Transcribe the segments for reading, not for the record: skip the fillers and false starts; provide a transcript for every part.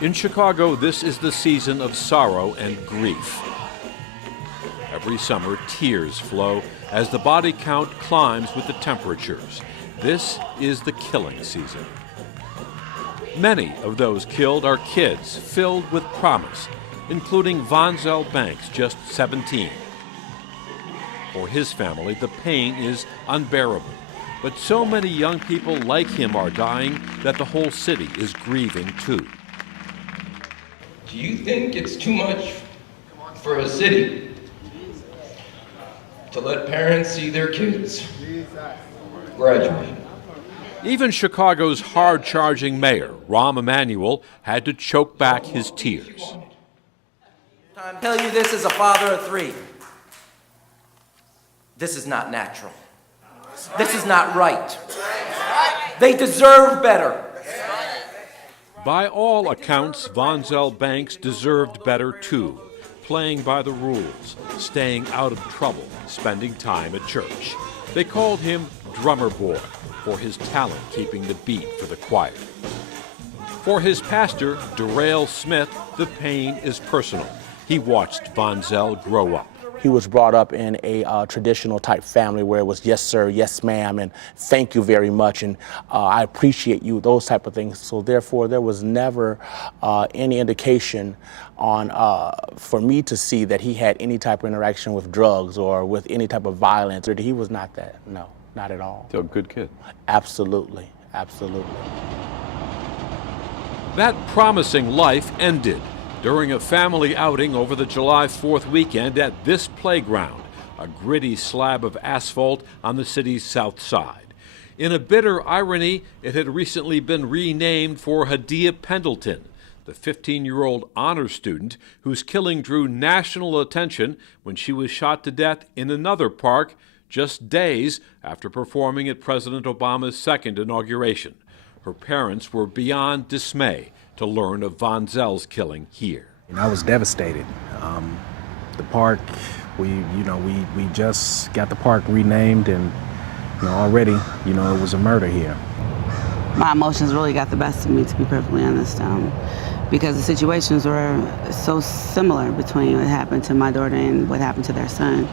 In Chicago, this is the season of sorrow and grief. Every summer, tears flow as the body count climbs with the temperatures. This is the killing season. Many of those killed are kids filled with promise, including Vonzell Banks, just 17. For his family, the pain is unbearable. But so many young people like him are dying that the whole city is grieving too. Do you think it's too much for a city to let parents see their kids graduate? Even Chicago's hard-charging mayor, Rahm Emanuel, had to choke back his tears. I tell you this as a father of three. This is not natural. This is not right. They deserve better. By all accounts, Vonzell Banks deserved better too, playing by the rules, staying out of trouble, spending time at church. They called him Drummer Boy for his talent keeping the beat for the choir. For his pastor, Darrell Smith, the pain is personal. He watched Vonzell grow up. He was brought up in a traditional type family where it was yes sir, yes ma'am, and thank you very much, and I appreciate you, those type of things. So therefore there was never any indication on for me to see that he had any type of interaction with drugs or with any type of violence, or he was not that, no, not at all. Still a good kid. Absolutely, absolutely. That promising life ended during a family outing over the July 4th weekend at this playground, a gritty slab of asphalt on the city's south side. In a bitter irony, it had recently been renamed for Hadia Pendleton, the 15-year-old honor student whose killing drew national attention when she was shot to death in another park just days after performing at President Obama's second inauguration. Her parents were beyond dismay to learn of Vonzell's killing here. I was devastated. The park, we just got the park renamed, and already, it was a murder here. My emotions really got the best of me, to be perfectly honest, because the situations were so similar between what happened to my daughter and what happened to their son.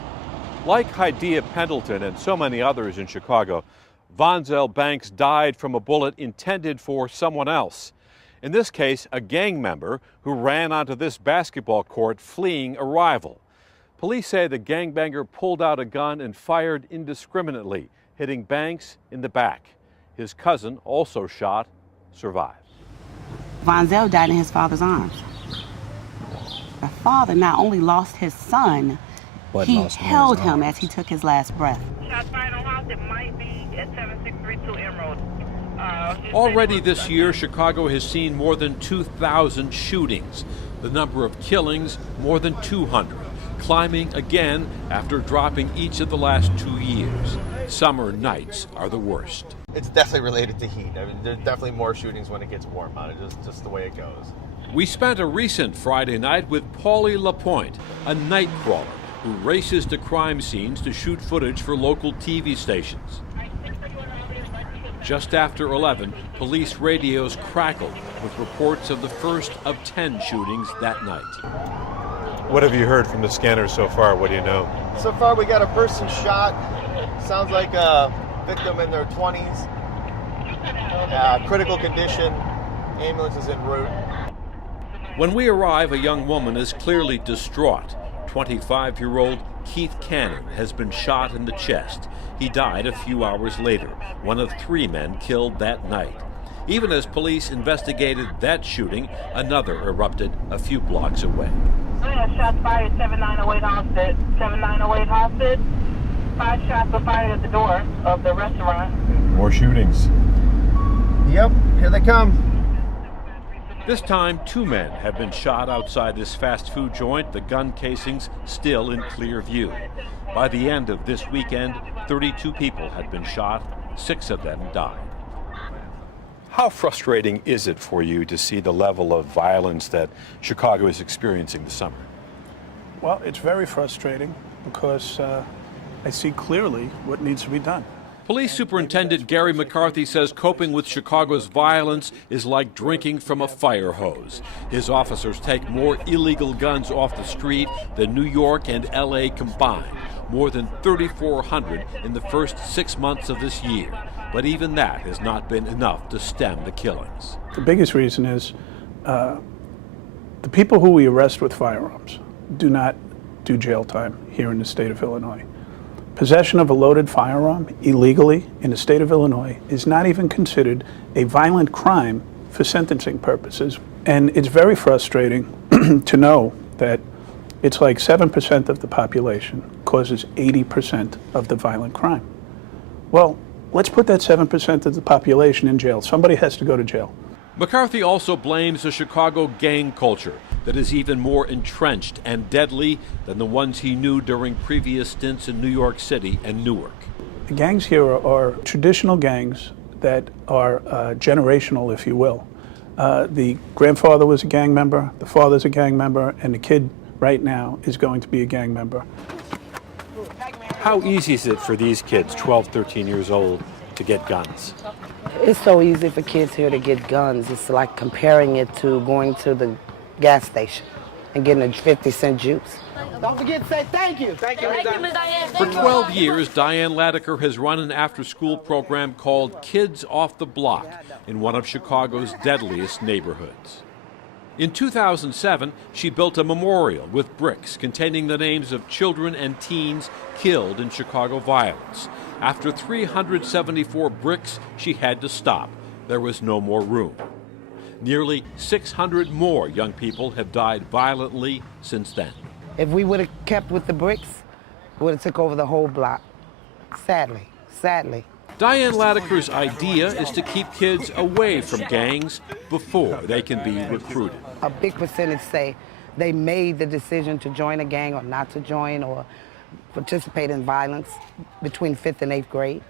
Like Hadia Pendleton and so many others in Chicago, Vonzell Banks died from a bullet intended for someone else. In this case, a gang member who ran onto this basketball court fleeing a rival. Police say the gangbanger pulled out a gun and fired indiscriminately, hitting Banks in the back. His cousin, also shot, survived. Vonzell died in his father's arms. The father not only lost his son, he held him as he took his last breath. Shots fired on house, it might be at 7632 Emerald. Already this year, Chicago has seen more than 2,000 shootings. The number of killings, more than 200, climbing again after dropping each of the last 2 years. Summer nights are the worst. It's definitely related to heat. I mean, there's definitely more shootings when it gets warm out. It's just the way it goes. We spent a recent Friday night with Paulie LaPointe, a night crawler who races to crime scenes to shoot footage for local TV stations. Just after 11, police radios crackled with reports of the first of 10 shootings that night. What have you heard from the scanners so far? What do you know? So far, we got a person shot. Sounds like a victim in their 20s. Critical condition. Ambulance is en route. When we arrive, a young woman is clearly distraught. 25-year-old Keith Cannon has been shot in the chest. He died a few hours later, one of 3 men killed that night. Even as police investigated that shooting, another erupted a few blocks away. Shots fired 7908 Hofstede. 7908 Hofstede. 5 shots were fired at the door of the restaurant. More shootings. Yep, here they come. This time, 2 men have been shot outside this fast food joint, the gun casings still in clear view. By the end of this weekend, 32 people had been shot, 6 of them died. How frustrating is it for you to see the level of violence that Chicago is experiencing this summer? Well, it's very frustrating because I see clearly what needs to be done. Police Superintendent Gary McCarthy says coping with Chicago's violence is like drinking from a fire hose. His officers take more illegal guns off the street than New York and L.A. combined, more than 3,400 in the first 6 months of this year. But even that has not been enough to stem the killings. The biggest reason is the people who we arrest with firearms do not do jail time here in the state of Illinois. Possession of a loaded firearm illegally in the state of Illinois is not even considered a violent crime for sentencing purposes. And it's very frustrating to know that it's like 7% of the population causes 80% of the violent crime. Well, let's put that 7% of the population in jail. Somebody has to go to jail. McCarthy also blames a Chicago gang culture that is even more entrenched and deadly than the ones he knew during previous stints in New York City and Newark. The gangs here are traditional gangs that are generational, if you will. The grandfather was a gang member, the father's a gang member, and the kid right now is going to be a gang member. How easy is it for these kids, 12, 13 years old, to get guns? It's so easy for kids here to get guns. It's like comparing it to going to the gas station and getting a 50-cent juice. Don't forget to say thank you. Thank you, Ms. Diane. For 12 years, Diane Ladaker has run an after-school program called Kids Off the Block in one of Chicago's deadliest neighborhoods. In 2007, she built a memorial with bricks containing the names of children and teens killed in Chicago violence. After 374 bricks, she had to stop. There was no more room. Nearly 600 more young people have died violently since then. If we would have kept with the bricks, we would have took over the whole block. Sadly, sadly. Diane Ladaker's idea is to keep kids away from gangs before they can be recruited. A big percentage say they made the decision to join a gang or not to join or participate in violence between 5th and 8th grade.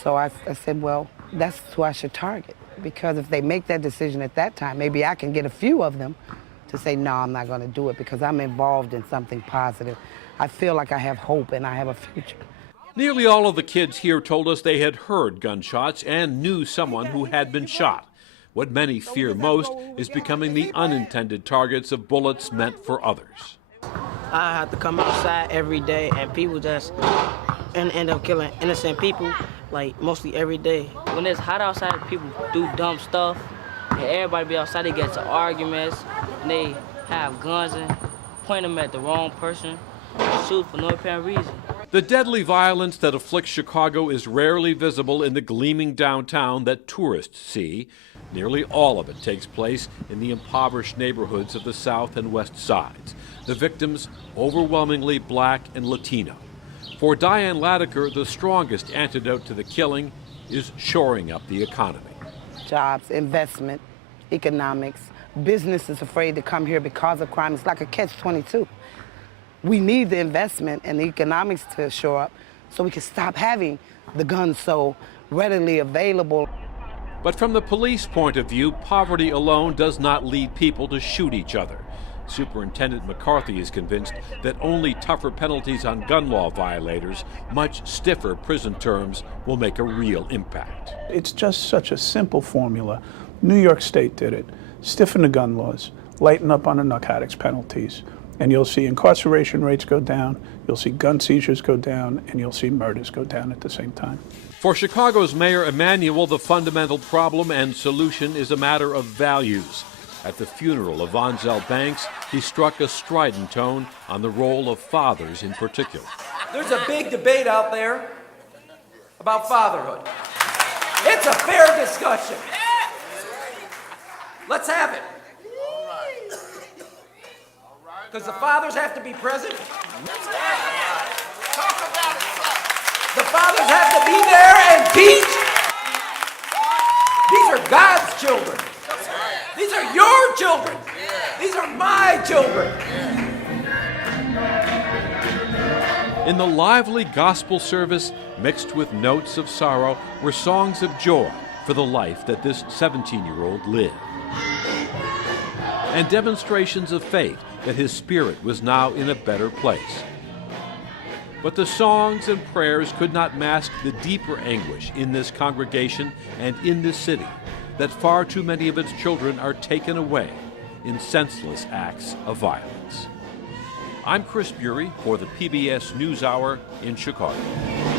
So I said, well, that's who I should target, because if they make that decision at that time, maybe I can get a few of them to say, no, I'm not going to do it because I'm involved in something positive. I feel like I have hope and I have a future. Nearly all of the kids here told us they had heard gunshots and knew someone who had been shot. What many fear most is becoming the unintended targets of bullets meant for others. I have to come outside every day and people just end up killing innocent people, like mostly every day. When it's hot outside, people do dumb stuff, and everybody be outside, they get into arguments, and they have guns and point them at the wrong person, and shoot for no apparent reason. The deadly violence that afflicts Chicago is rarely visible in the gleaming downtown that tourists see. Nearly all of it takes place in the impoverished neighborhoods of the South and West Sides. The victims overwhelmingly black and Latino. For Diane Ladaker, the strongest antidote to the killing is shoring up the economy. Jobs, investment, economics. Business is afraid to come here because of crime. It's like a catch-22. We need the investment and the economics to shore up so we can stop having the guns so readily available. But from the police point of view, poverty alone does not lead people to shoot each other. Superintendent McCarthy is convinced that only tougher penalties on gun law violators, much stiffer prison terms, will make a real impact. It's just such a simple formula. New York State did it. Stiffen the gun laws, lighten up on the narcotics penalties, and you'll see incarceration rates go down, you'll see gun seizures go down, and you'll see murders go down at the same time. For Chicago's Mayor Emanuel, the fundamental problem and solution is a matter of values. At the funeral of Vonzell Banks, he struck a strident tone on the role of fathers in particular. There's a big debate out there about fatherhood. It's a fair discussion. Let's have it. Because the fathers have to be present. The fathers have to be there and teach. These are God's children. These are your children. These are my children. In the lively gospel service, mixed with notes of sorrow, were songs of joy for the life that this 17-year-old lived, and demonstrations of faith that his spirit was now in a better place. But the songs and prayers could not mask the deeper anguish in this congregation and in this city, that far too many of its children are taken away in senseless acts of violence. I'm Chris Bury for the PBS NewsHour in Chicago.